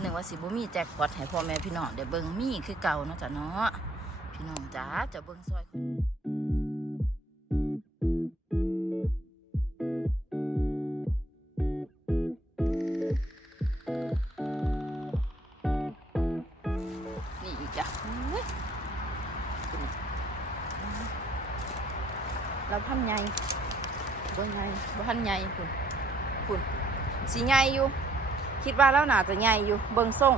หนึ่งว่าสิบ่มีแจ็คพอตให้พ่อแม่พี่น้องเดี๋ยวเบิ่งมีคือเก่าเนาะจ้ะเนาะพี่น้องจ้าจะเบิ่งซอยนี่อีกจ้ะเฮ้ยเราพันใหญ่บ่ใหญ่บ่พันใหญ่คุณคุณสีใหญ่อยู่ คิดว่าแล้วน่าจะใหญ่อยู่เบิ่งส่ง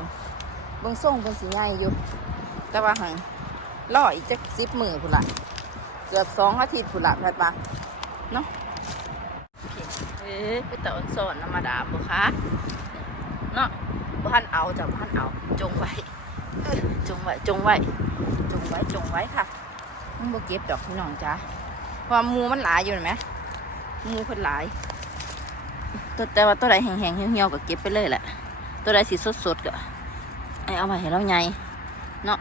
เบิ่งส่งเป็นสีใหญ่อยู่ แต่ว่าหังล่ออีกจักสิบมือพุ่นละเกือบสองอาทิตย์พุ่นละแพทย์ปะเนาะโอเอ๊ะไปต่อนสอนน้ำมาดาบ่คะเนาะบ่ทันเอาจ้ะบ่ทันเอา จงไว้จงไว้จงไว้จงไว้จงไว้ค่ะมันบ่เก็บดอกพี่น้องจ้าเพราะว่าหมูมันหลายอยู่เห็นไหมมูเพิ่นหลาย ตัวแต่ว่าตัวใดแห้งๆเหี่ยวๆก็เก็บไปเลยแหละ ตัวใดสีสดๆก็ไอเอาไปให้เราไงเนาะ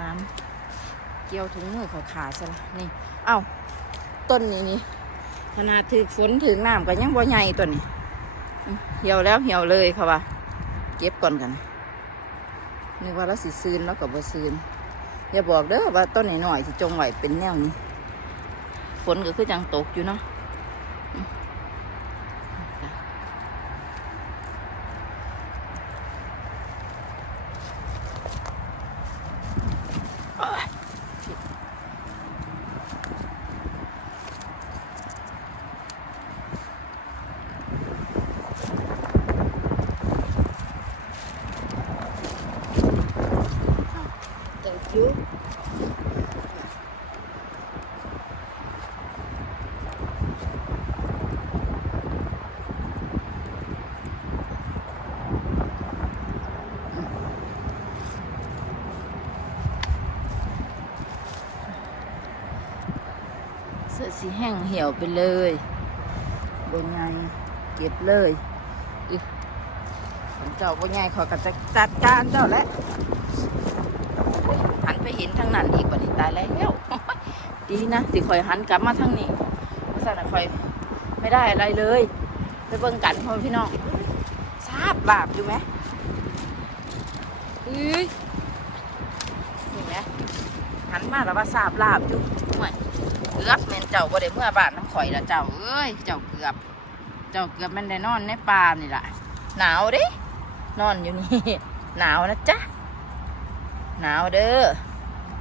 น้ำเกี่ยวถุงมือเขาขาดซะละนี่ เอ้า ต้นนี้นี่ขนาดถึกฝนถึงน้ำก็ยังบ่ใหญ่ตัวนี้เหี่ยวแล้วเหี่ยวเลยเขาว่าเก็บก่อนกันนึกว่าเราสิซืนแล้วก็บ่ซืนอย่าบอกเด้อว่าต้นหน่อยๆสิจงไหวเป็นแนวนี้ ฝนก็คือจังตกอยู่เนาะ Mm-hmm. สีแห้งเหี่ยวไปเลยบนไงเก็บเลยอึของเจ้าบนไงขอกระจัดจัดการเจ้าแล้วหันไปเห็นทางนั้นอีกกว่านี้ตายแล้วดีนะสิคอยหันกลับมาทางนี้เพราะฉะนั้นคอยไม่ได้อะไรเลย ไปเบิ่งกันพ่อพี่น้องทราบบาปอยู่ไหมเอ้ยเห็นไหมหันมาแล้วว่าทราบลาบอยู่ห่วย กือบแม่นเจ้าบ่ได้เมื่อบานน้ำข่อยละเจ้าเอ้ยเจ้าเกือบ เจ้าเกือบแม่นได้นอนในป่านี่ล่ะหนาวเด้นอนอยู่นี่หนาวนะจ๊ะหนาวเด้อ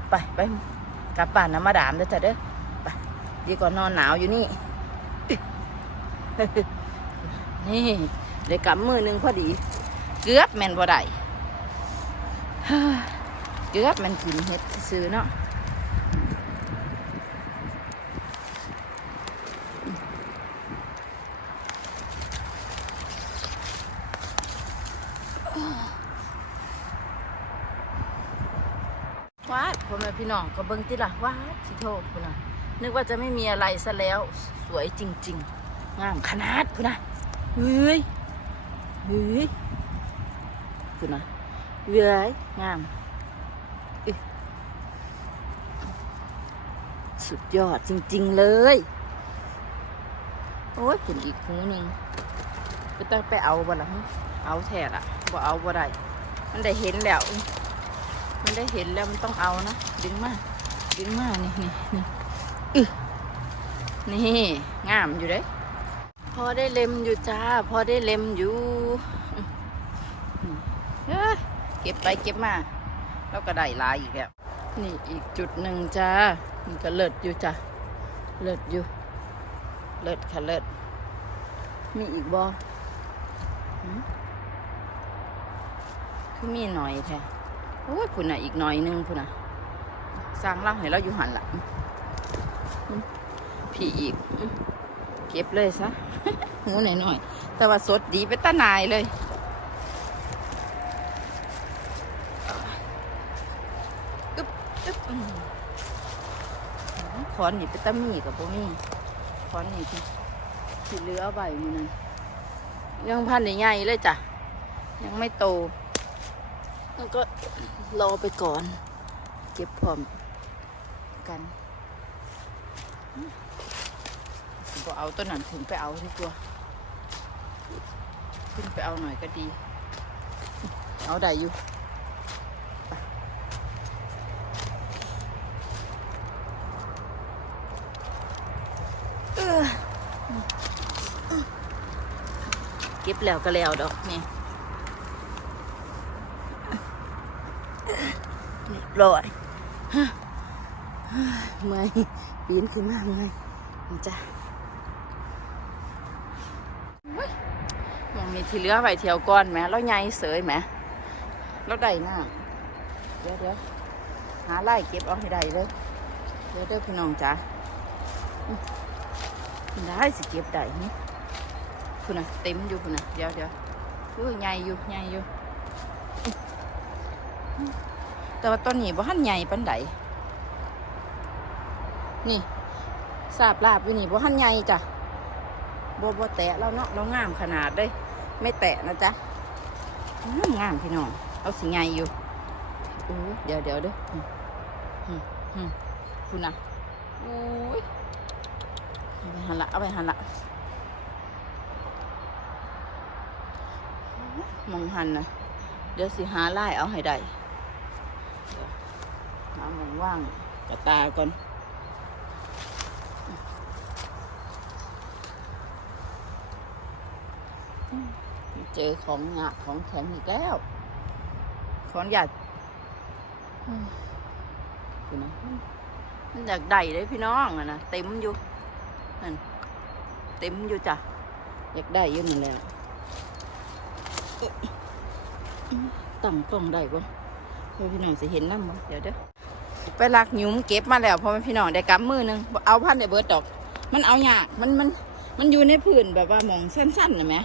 ไปไปกลับบ้านน้ำมาดามเด้อจ้ะเด้อไปดีกว่านอนหนาวอยู่นี่ นี่ได้กำมือหนึงพอดี เกือบแม่นบ่ได้เกือบแม่นกินเห็ดซื้อเนาะ วาดพ่อแม่พี่น้องก็เบิ่งติล่ะวาดสิโทษพุ่นน่ะนึกว่าจะไม่มีอะไรซะแล้วสวยจริง ๆ งามขนาดพุ่นน่ะเฮ้ยเฮ้ยพุ่นน่ะเฮ้ยงามสุดยอดจริง ๆ เลย โอ้ยเป็นอีกหูหนึ่งไปต้องไปเอาบ่ละเอาแท้ละบ่เอาบ่ได้มันได้เห็นแล้ว มันได้เห็นแล้วมันต้องเอานะดึงมากดึงมากนี่นี่นี่อึนี่งามอยู่เด้พอได้เล็มอยู่จ้า พอได้เล็มอยู่เก็บไปเก็บมาแล้วก็ได้ลายอีกแล้วนี่อีกจุดหนึ่งจ้านี่ก็เลิศอยู่จ้าเลิศอยู่ เลิศค่ะเลิศมีอีกบอคือมีหน่อยแท้ โอ้ยคุณน่ะอีกหน่อยนึงคุณน่ะสร้างร่างให้เราอยู่หันหลังพี่อีกเก็บเลยซะหูหน่อยหน่อยแต่ว่าสดดีเปตาหนายเลยอึ๊บอึ๊บอืมขอนนี่เปตามีกับพวกนี้ขอนนี่ที่ที่เหลือใบมันนั่นยังพันใหญ่เลยจ้ะยังไม่โต แล้วก็รอไปก่อน เก็บพร้อมกันก็เอาต้นนั้นถึงไปเอาที่ตัว ขึ้นไปเอาหน่อยก็ดี เอาได้อยู่เออเก็บแล้วก็แล้วดอกนี่ รียบร้อยฮะเมื่อยปีนขึ้นมาเมื่อยนี่จ้ะเฮ้ยมองมีที่เหลือไว้เที่ยวก่อนแหมแล้วใหญ่เสยแหมแล้วได้หน้าเดี๋ยวเดี๋ยวหาไล่เก็บเอาให้ได้เลยเดี๋ยวเด้อพี่น้องจ้ะได้สิเก็บได้นี่คุณน่ะเต็มอยู่คุณน่ะเดี๋ยวเดี๋ยวอุ้ยใหญ่อยู่ใหญ่อยู่ แต่ว่าต้นนี้บ่ทันใหญ่ปานใดนี่สาบลาบอยู่นี่บ่ทันใหญ่จ้ะบ่บ่แตะแล้วเนาะเรางามขนาดเลยไม่แตะนะจ๊ะงามงามพี่น้องเอาสิใหญ่อยู่อู้เดี๋ยวเดี๋ยวเด้ออืมอืมอืมคุณนะอุ้ยเอาไปหันละเอาไปหันละมองหันนะเดี๋ยวสิหาไล่เอาให้ได้ หาหมองว่างกระตาก่อนเจอของหนักของแข็งอีกแล้วขอนหยาดอืมดูนะมันอยากได้เลยพี่น้องอะนะเต็มอยู่นั่นเต็มอยู่จ้ะอยากได้อยู่นั่นแหละตั้งกล้องได้บ่เพื่อพี่น้องสิเห็นน้ำบ่เดี๋ยวเด้อ ไปลักหยุมเก็บมาแล้วพอพี่น้องได้กำมือหนึงเอาพันได้เบิดดอก มันเอายากมันมันมันอยู่ในพื้นแบบว่ามองสั้นๆนะแหม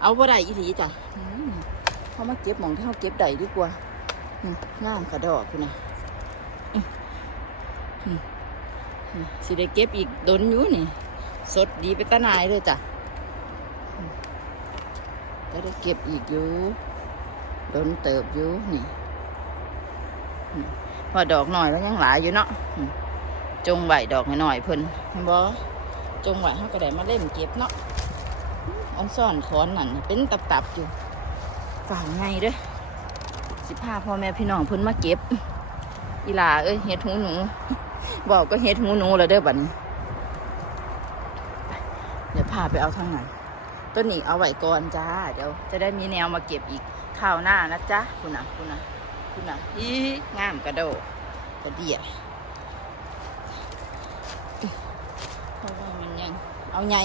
เอาบ่ได้อีหลีจ้ะเขามาเก็บมองที่เขาเก็บได้ดีกว่าอืมงามกระดอกพี่นะอืมอืมอืมสิได้เก็บอีกโดนอยู่นี่ สดดีไปตะนายเลยจ้ะก็ได้เก็บอีกอยู่โดนเติบอยู่นี่ พอดอกหน่อยแล้วยังหลายอยู่เนาะจงไหวดอกหน่อยเพิ่นบ่จงไหวเขาก็ได้มาเล่นเก็บเนาะอืมออนซ่อนคอนนั่นเป็นตับๆอยู่ฝ่าไงเด้อสิพาพ่อแม่พี่น้องเพิ่นมาเก็บ อีลาเอ้ยเฮ็ดหูหนู บอกก็เฮ็ดหูหนูแล้วเด้อบัดนี้เดี๋ยวพาไปเอาทางไหนต้นนี้เอาไว้ก่อนจ้า เดี๋ยวจะได้มีแนวมาเก็บอีกข้าวหน้านะจ๊ะคุณน่ะคุณน่ะ คุณน่ะอีงามกระโดดกระเดียเพราะว่ามันยังเอาใหญ่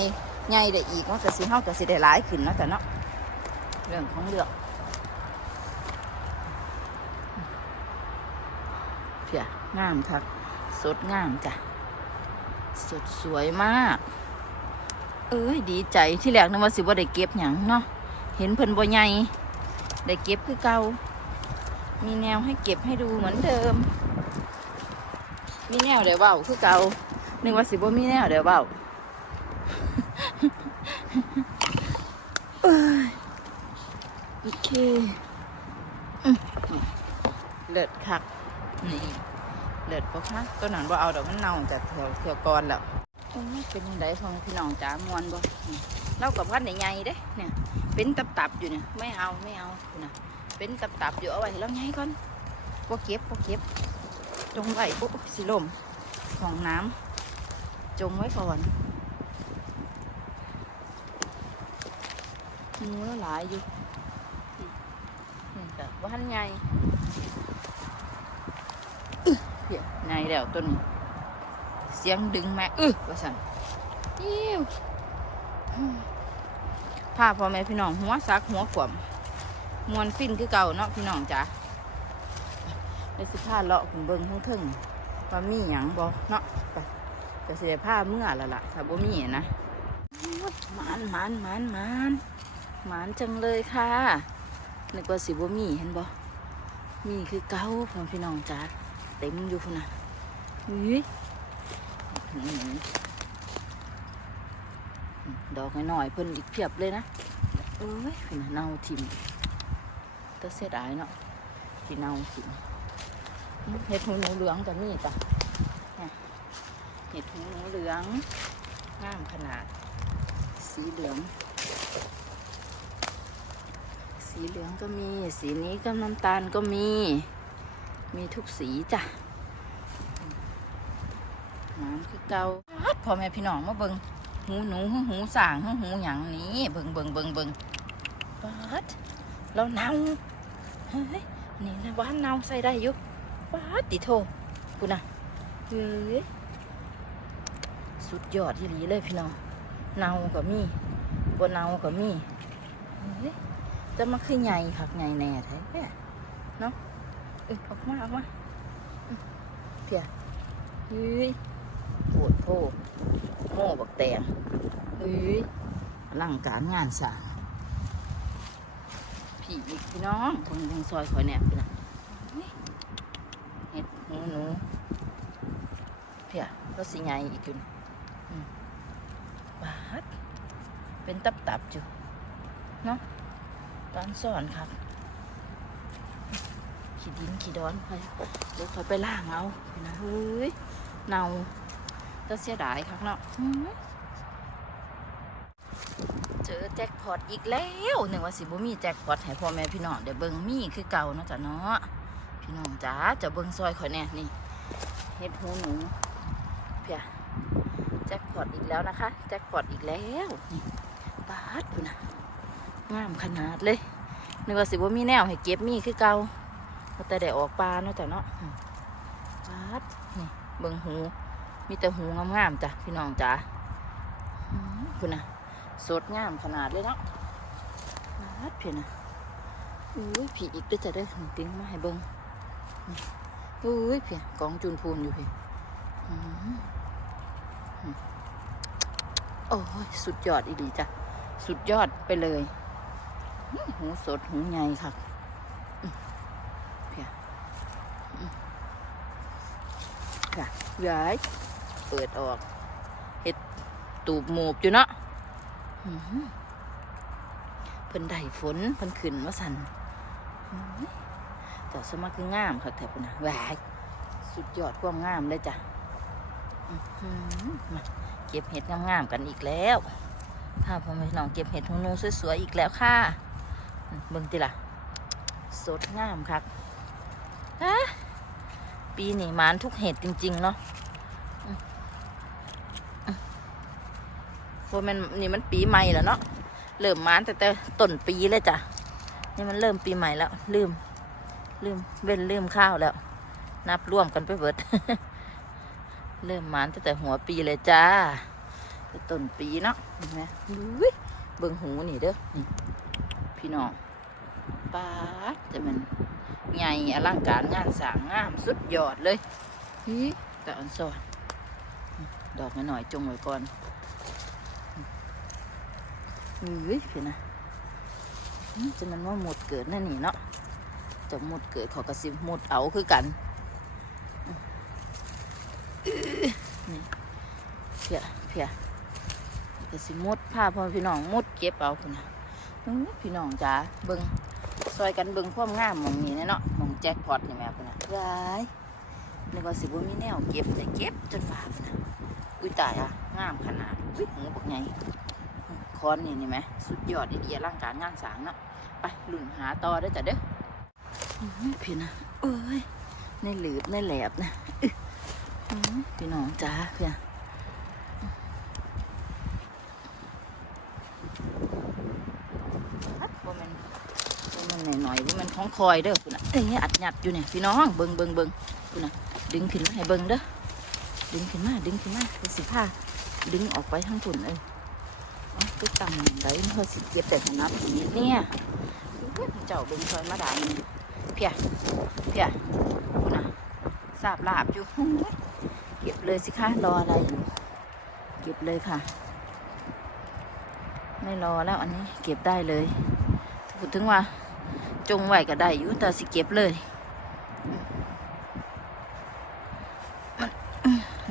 ใหญ่ได้อีกมันก็สิเฮาก็สิได้หลายขึ้นเนาะจ้ะเนาะเรื่องของเรื่องเพียงามครับสดงามจ้ะสดสวยมาก เอ้ยดีใจที่แรกนึกว่าสิว่าได้เก็บหยังเนาะเห็นเพิ่นบ่ใหญ่ได้เก็บคือเก่า มีแนวให้เก็บให้ดูเหมือนเดิม มีแนวเดี๋ยวเบาคือเก่านึกว่าสิบ่มีแนวเดี๋ยวเบาโอเคเลิศคักนี่เลิศปะคะตัวหนั้นบ่เอาดอกมันเน่าจากเถียวเถียวก่อนแล้วเป็นยังไงพ่องพี่น้องจ๋ามวนบ่นี่ากับพันใหญ่ๆเด้เนี่ย เป็นตับๆอยู่เนี่ย ไม่เอาไม่เอานะ เป็นตับๆอยู่เอาไว้ให้เราใหญ่ก่อนบ่เก็บบ่เก็บ จงไว้ปุ๊บสิลมของน้ำจงไว้ก่อนงูแล้วหลายอยู่นี่นี่จ้ะว่าหันใหญ่อึ๊ะเหี้ยใหญ่แล้วต้นนี้เสียงดึงแม่อึว่าสั่นยิ้วพาพ่อแม่พี่น้องหัวซักหัวขวม มวนฟินคือเก่าเนาะพี่น้องจ้ะได้สิพาเลาะคุณเบิ้งทั้งทึ่งว่ามีหยังบ่เนาะไปจะสิได้าเมื่อละล่ะถ้าบ่มีนะมานมานมานมานมานจังเลยค่ะนึกว่าสิบ่มีเห็นบ่มีคือเก่าพ่อพี่น้องจ้ะเต็มอยู่พุ่นน่ะอุ้ยดอกน้อยๆเพิ่นอีกเพียบเลยนะเอ้ยพี่นเน่าทิม แตะเสียดายเนาะพี่เนาทิเห็ดหูหนูเหลืองกับนี่ปะเห็ดหูหนูเหลืองงามขนาด สีเหลือง สีเหลืองก็มี สีนี้ก็น้ำตาลก็มี มีทุกสีจ้ะน้ำคือเกาพ่อแม่พี่น้องมาเบิงหูหนูหูหูสางหูหูหยังนี้ เบิงเบิงเบิงเบิงปัดเราเนา นี่นะว่านเนาใส่ได้อยู่ปัดติโทกูนะเฮ้ยสุดยอดที่หลีเลยพี่น้องเนาก็มีบนเนาก็มีจะมาคือใหญ่ผักใหญ่แน่แท้เนาะเอ้ยออกมาออกมาเพียเฮ้ยปวดโพโม่บักแตงเฮ้ยอลังการงานสางีอีกพี่น้องคนทางซอยคอยแนบพี่นะเฮ้ยเห็ดหนูหนูเพียรถสิใหญ่อีกคุณอืมบาดเป็นตับตับๆอยู่เนาะตอนสอนครับ ขี้ดินขี้ดอนไปเดี๋ยวคอยไปล่างเอาไปนะเฮ้ยเน่าก็เสียดายครับเนาะ แจ็คพอตอีกแล้วหนึ่งว่าสิบ่มีแจ็คพอตให้พ่อแม่พี่น้องเดี๋ยวเบิ่งมีคือเก่าเนาะจ้ะเนาะพี่น้องจ๋าจะเบิ่งซอยข่อยแน่นี่เฮ็ดหูหนูเพียแจ็คพอตอีกแล้วนะคะ แจ็คพอตอีกแล้วนี่ปาดพุ่นะงามขนาดเลยนึกว่าสิบ่มีแนวให้เก็บมีคือเก่าแต่ได้ออกปลาเนาะจ้ะเนาะอืมปัดนี่เบิ่งหู มีแต่หูงามๆจ้ะพี่น้องจ๋าคุณน่ะ สดงามขนาดเลยเนาะปัดพี่น่ะอุ้ยผีอีกด้วยจะเด้อนี่ติ้งมาให้เบิ่งนี่อุ้ยเพี่กองจูนพูนอยู่เพี่อืมอืมโอ้ยสุดยอดอีดีจ้ะ สุดยอดไปเลย หูสดหูใหญ่ค่ะเพียค่ะย้ายเปิดออกเห็ดตูบหมูบอยู่เนาะ เพิ่นได้ฝนเพิ่นขึ้นมาสันอื้อหือเจ้าสมัคคืองามค่ะแถบนะว้ายสุดยอดความงามเลยจ้ะมาเก็บเห็ดงามๆกันอีกแล้วถ้าพ่อแม่น้องเก็บเห็ดหูหนูสวยๆอีกแล้วค่ะมเบิ่งติล่ะ สดงามครับฮะปีนี้มานทุกเห็ดจริง ๆ เนาะอืมอืม เพราะมันนี่มันปีใหม่แล้วเนาะเริ่มมานแต่แต่ต้นปีเลยจ้ะนี่มันเริ่มปีใหม่แล้ว ลืม ลืมเว้นลืมข้าวแล้ว นับร่วมกันไปเบิด เริ่มมานแตั้งแต่หัวปีเลยจ้าแต่ต้นปีเนาะเห็นไหมเบิ่งหูนี่เด้อนี่พี่น้องป้าจะมันใหญ่อลังการงานสางงามสุดยอดเลยฮีแต่อันสอนดอกหน่อยจงไว้ก่อน เฮ้ยพี่นะจะมันว่าหมดเกิดนั่นนี่เนาะจะหมดเกิดขอกระสิหมดเอาคือกันนี่เพียเพียกระสิหมดผ้าพ่อพี่น้องหมดเก็บเอาพี่นะพี่น้องจ๋าเบิ่งซอยกันเบิ่งความงามมองนี้น่เนาะมองแจ็คพอตนี่แม่พุ่นน่ะว้ายนึกว่าสิบ่มีแนวเก็บแต่เก็บจนบาดพุ่นน่ะอุ้ยตายอะงามขนาดอุ้ยหูบักใหญ่ คอนนี่นี่แหมสุดยอดอีเดียร่างการงานสางเนาะไปหลุนหาต่อเด้จ้ะเด้อพี่นะเอ้ยในหลืบในแหลบนะอึพี่น้องจ้าเพื่อนบ่แม่นมันหน่อยๆว่ามันของคอยเด้อคุณน่ะเอ้ยอัดหยัดอยู่เนี่ยพี่น้องเบิงเบิงเบิงคุณน่ะดึงขึ้นมาให้เบิงเด้อดึงขึ้นมาดึงขึ้นมาไปสิผ้าดึงออกไปทั้งฝุ่นเอ้ย เอาไปตั้งไว้เพื่อสิเก็บแต่ขนาดนี้เนี่ยอุ๊ยเจ้าเบิงซอยมาดามนี่เพียเพียคุณนะสาบลาบอยู่อุ๊ยเก็บเลยสิคะรออะไรอยู่เก็บเลยค่ะ ไม่รอแล้วอันนี้เก็บได้เลยพูดถึงว่า จงไหวก็ได้อยู่แต่สิเก็บเลยมัน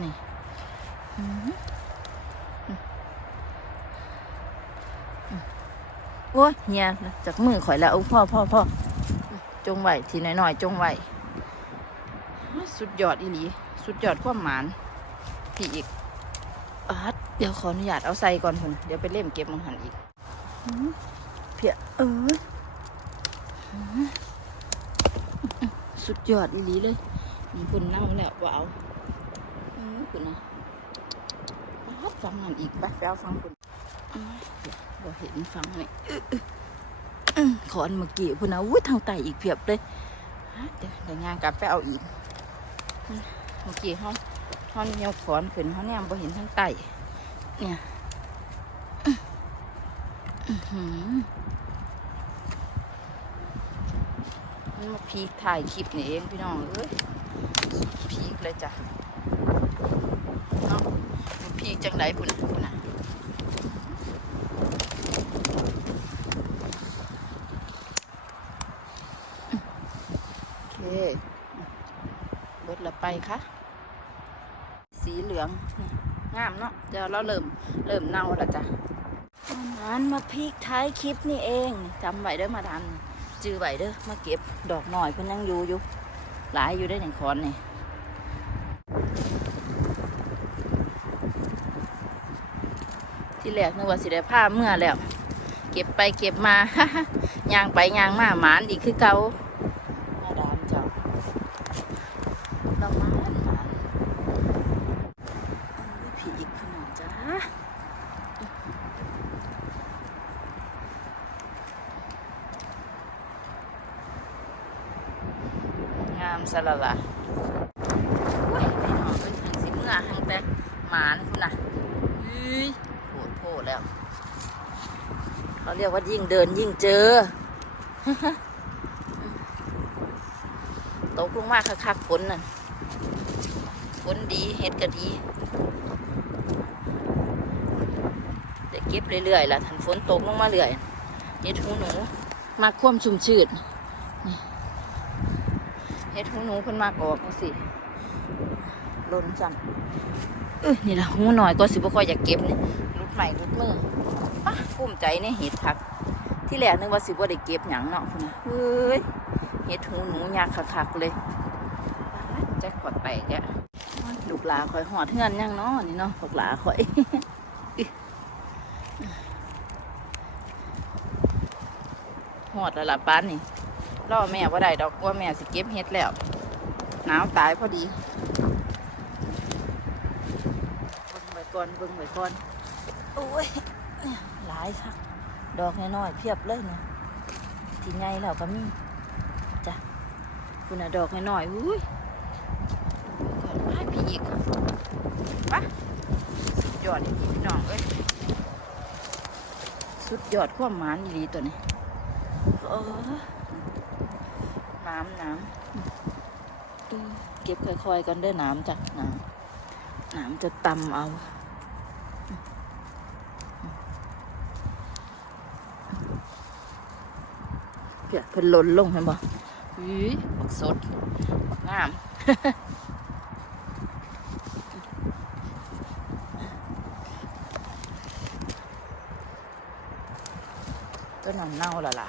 นี่อืมอืมอืมโอ้ยเฮียจากมือข่อยแล้วเอาพ่อพ่อพ่อจงไว้ทีน้อยๆจงไว้สุดยอดอีหลีสุดยอดความหมานพี่อีกอาดเดี๋ยวขออนุญาตเอาใส่ก่อนพุ่นเดี๋ยวไปเล่มเก็บมังหันอีกอืมเพียเออสุดยอดอีหลีเลยมีคนนั่งแล้วว่าเอาอือคุณนะอ้าวฟังมันอีกไปไปเอาฟังคุณอื้อ บ่เห็นฟังนี่ขอนเมื่อกี้พุ่นนะอุ้ยทางไตอีกเพียบเลยเดี๋ยวเดี๋ยวงานกลับไปเอาอีกเมื่อกี้เขาเขาเนียวขอนขึ้นเขาเนี่ยบ่เห็นทางไตเนี่ยมันมาพีคถ่ายคลิปนี่เองพี่น้องเอ้ยพีคเลยจ้ะเนาะพีคจังไดพุ่นะพุ่นน่ะโอเค เบิดละไปค่ะสีเหลืองนี่งามเนาะเดี๋ยวเราเริ่มเริ่มเน่าแล้วจ้ะมันมาพีคท้ายคลิปนี่เองจำไว้เด้อมาดันจื้อไว้เด้อมาเก็บดอกหน่อยเพิ่นยังอยู่อยู่หลายอยู่ได้หนึ่งคอนนี่ที่แรกนึกว่าสิได้ผ้าเมื่อแล้ว เก็บไปเก็บมาย่างไปย่างมาหมานอีกคือเก่ามาดามเจ้าเราหมานหมานอันนี้ผีอีกขนาดจ้าามสละละเว้ยพี่น้องเป็นทางสิเมื่อหังแต่หมานคุณน่ะอุ้ยโหดโผแล้ว เขาเรียกว่ายิ่งเดินยิ่งเจอ ตกลงมากคักๆฝนน่ะฝนดีเห็ดก็ดีได้เก็บเรื่อยๆล่ะทันฝนตกลงมาเรื่อยเห็ดหูหนูมาคว่ำชุ่มชืด เฮ็ดหูหนูเพิ่นมากออกจังสิหล่นซ้ำเอ้ยนี่ล่ะหูหน่อยก็สิบ่ค่อยอยากเก็บนี่รุดใหม่รุดมือปะภูมิใจในเห็ดคัก ที่แรกนึกว่าสิบ่ได้เก็บหยังเนาะพุ่นน่ะเฮ้ยเฮ็ดหูหนูยากคักๆเลยแจ็คพอตแตกแกลูกหลาข่อยหอดเฮือนยังเนาะนี่เนาะลูกหลาข่อยหอดแล้วล่ะปานนี่ ล่อแม่ว่าได้ดอกกลัว่าแม่สิเก็บเฮ็ดแล้วหนาวตายพอดีเบิ่งไว้ก่อนเบิ่งไว้ก่อนโอ้ยเนี่ยหลายค่ะดอกน้อยๆเพียบเลยเนี่ยที่ไงแล้วก็มีจ้ะคุณน่ะดอกน้อยๆอุ้ยก่อนมาพี่อีกปะสุดยอดอีกพี่น้องเอ้ยสุดยอดความหมานดีตัวนี้เออ น้ำน้ำอืมเก็บค่อยๆกันเด้อน้ำจ้ะน้ำน้ำจะตำเอาเพียเพิ่นหล่นลงเห็นบ่อุ้ยบักสดบักงามต้นนั้นเน่าแล้วล่ะ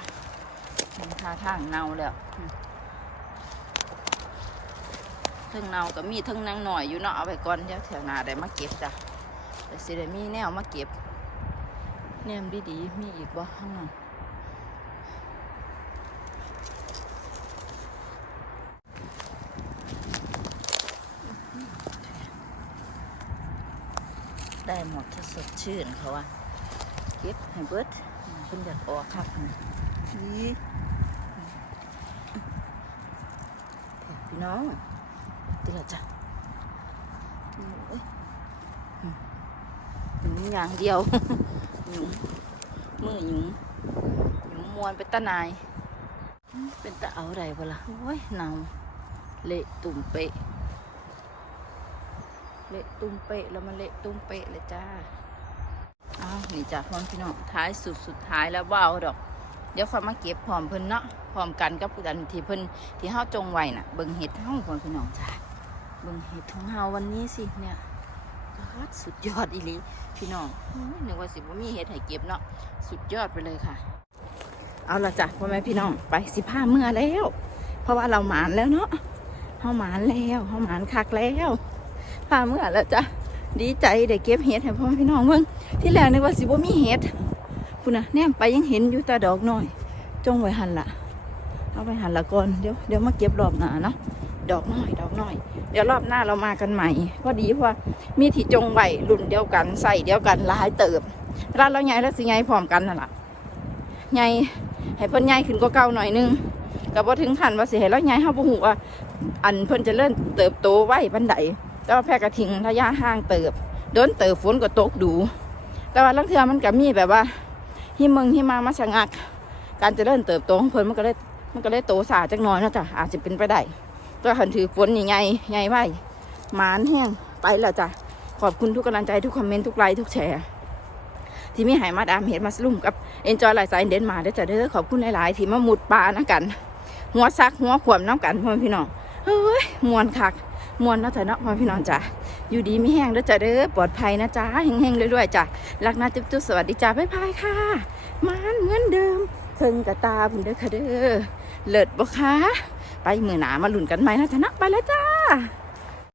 มันท่าทางเน่าแล้วอืมเทั้งเน่าก็มีเทั้งนางหน่อยอยู่เนาะเอาไปก่อนเดี๋ยวแถวหน้าได้มาเก็บจ้ะแต่สิได้มีแนวมาเก็บแนมดีๆมีอีกบ่ข้างหลังได้หมดถ้าสดชื่นเขาว่าเก็บให้เบิดเพิ่นอยากออกครับสีพี่น้อง ติละจ้ะโอ้ยหยุมอย่างเดียวหยุมมือหยุมหยุมมวนเป็นตะนาย เป็นตะเอาไรบ่ล่ะโอ้ยเนาเละตุ่มเปะเละตุ้มเปะแล้วมันเละตุ้มเปะเลยจ้าอ้าวนี่จ้ะพ่อพี่น้องท้ายสุดสุดท้ายแล้วว่าวดอก เดี๋ยวค่อยมาเก็บพร้อมเพิ่นเนาะพร้อมกันกับอันที่เพิ่นที่เฮาจงไว้น่ะเบิ่งเห็ดเฮาพ่อพี่น้องจ้า เบิ่งเห็ดของเฮาวันนี้สิเนี่ยสุดยอดอีลีพี่น้องโอ้ยนึกว่าสิบ่มีเห็ดให้เก็บเนาะสุดยอดไปเลยค่ะ เอาละจ้ะพ่อแม่พี่น้องไปสิพาเมื่อแล้ว เพราะว่าเราหมานแล้วเนาะเฮาหมานแล้วเฮาหมานคักแล้วพาเมื่อแล้วจ้ะดีใจได้เก็บเห็ดให้พ่อแม่พี่น้องเบิ่งที่แรกนึกว่าสิบ่มีเห็ดพุ่นะแนมไปยังเห็นอยู่ตาดอกหน้อย จงไว้หันละเอาไปหันละก่อนเดี๋ยวเดี๋ยวมาเก็บรอบหน้าเนาะ ดอกน้อย ดอกน้อย เดี๋ยวรอบหน้าเรามากันใหม่พอดีเพราะว่ามีที่จงไว้รุ่นเดียวกันใส่เดียวกันหลายเติบร้านเราใหญ่แล้วสิใหญ่พร้อมกันนั่นแหละใหญ่ให้เพิ่นใหญ่ขึ้นก็เก่าหน่อยนึงก็บ่าถึงขันว่าสิให้เราใหญ่เฮาบ่ฮู้ว่าอันเพิ่นจะเริ่มเติบโตไว้ปานใดแต่ว่าแพร่กระทิงระยะห่างเติบโดนเติบฝนก็ตกดู แต่ว่าลังเทือมันก็มีแบบว่าหิมเมืองหิมามาชะงัก การจะเริ่มเติบโตของเพิ่นมันก็เลยมันก็เลยโตสาจักหน้อยนะจ้ะอาจจะเป็นไปได้ ก็หันถือฝนใหญ่ๆใหญ่ไว้หมานแห้งไปแล้วจ้ะขอบคุณทุกกำลังใจทุกคอมเมนต์ทุกไลค์ทุกแชร์ที่มีหายมาดามเห็ดมาสลุ่มกับเอ็นจอยไลฟ์สไตล์เดนมาร์เด้จ้ะเด้อขอบคุณหลายๆที่มาหมุดปลานะกัน หัวซักหัวขวมน้ำกันพ่อพี่น้องเฮ้ยมวนคักมวนเนาะจ้ะเนาะพ่อพี่น้องจ้ะอยู่ดีไม่แห้งเด้อจ้ะเด้อปลอดภัยนะจ้าเฮงๆเรื่อยๆจ้ะรักนะจุ๊บๆสวัสดีจ้าบ๊ายบายค่ะมันเหมือนเดิมเทิงกับตาพุ่นเด้อค่ะเด้อเลิศบ่คะ ไปมือหนามาหลุนกันไหมนะจ้ะนะไปแล้วจ้า